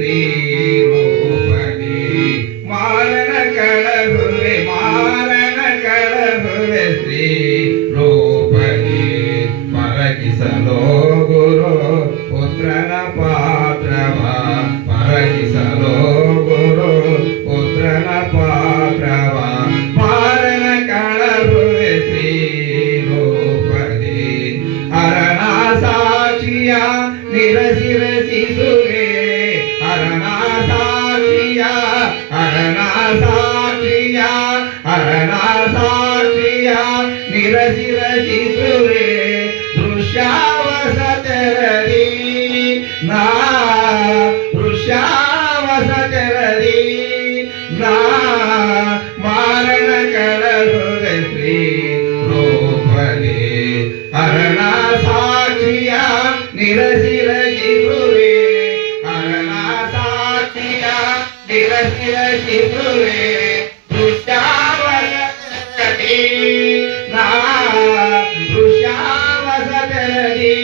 श्री रूपदी मारण कळहुरे श्री रूपदी परकिसलो गुरु पुत्रನ ಪಾತ್ರವಾ परकिसलो गुरु पुत्रನ ಪಾತ್ರವಾ ಮಾರನ ಕಳಹುರೆ ಶ್ರೀ ರೂಪದಿ ಹರಣ ಸಾಕ್ಷಿಯ ನಿರಸಿರಸಿಸುವೆ ಹರಣ ಸಾಕ್ಷಿಯ ನಿರಸಿರಸಿಸುವೆ ದೃಶ್ಯಾವಸತರದಿ ನಾ ದೃಶ್ಯಾವಸತರದಿ ನಾ ಮಾರಣ ಕಳಹುರೆ ಶ್ರೀ ರೂಪದಿ ಹರಣ ಸಾಕ್ಷಿಯ ನಿರಸಿರಸಿಸುವೆ ಹರಣ ಸಾಕ್ಷಿಯ ನಿರಸಿರಸಿಸುವೆ ದೃಶ್ಯಾವಸತರದಿ ನಾ ದೃಶ್ಯಾವಸತರದಿ